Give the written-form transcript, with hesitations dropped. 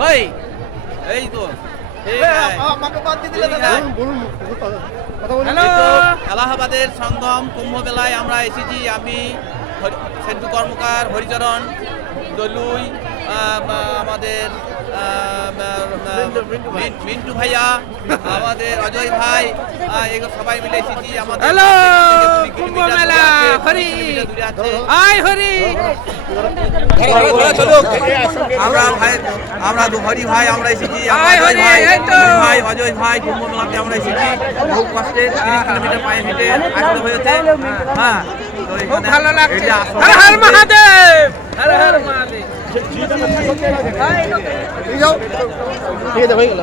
ভাই এই তো এলাহাবাদের সঙ্গম কুম্ভ মেলায় আমরা এসেছি। আমি সেন্টু কর্মকার, হরিচরণ, দলুই, আমাদের মিন্টু ভাইয়া, আমাদের অজয় ভাই, এগুলো সবাই মিলে এসেছি। আমাদের কুম্ভ মেলা হরি আয় হরি আমরা হরি ভাই আমরা এসেছি। ভাই অজয় ভাই কুম্ভ মেলাতে আমরা এসেছি। বহু কষ্টে 30 কিলোমিটার পায়ে হেঁটে আসতে হয়েছে। হ্যাঁ, খুব ভালো লাগছে। হর হর মহাদেব, হর হর মহাদেব। ঠিক আছে, হয়ে গেল।